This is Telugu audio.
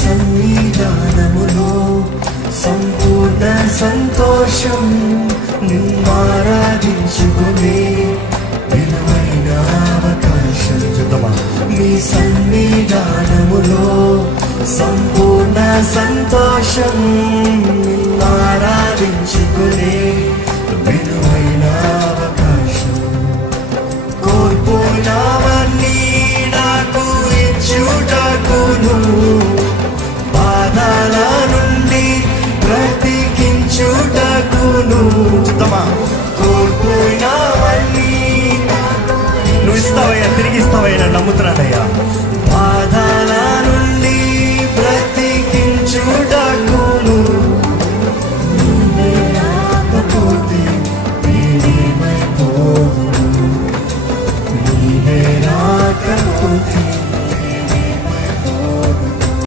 సన్నిధానములో సంపూర్ణ సంతోషం, నిన్నారాధించుకునే విలువైన అవకాశం. మీ సన్నిధానములో సంపూర్ణ సంతోషం, నిన్నారాధించుకునే విలువైన అవకాశం. కోల్పోయినవన్నీ నాకు ఇచ్చుటకును, బాధల నుండి బ్రతికించుటకును. కోల్పోయినవన్నీ నువ్వు ఇస్తావయ్యా, తిరిగి ఇస్తావయ్యా, నమ్ముతున్నానయ్యా.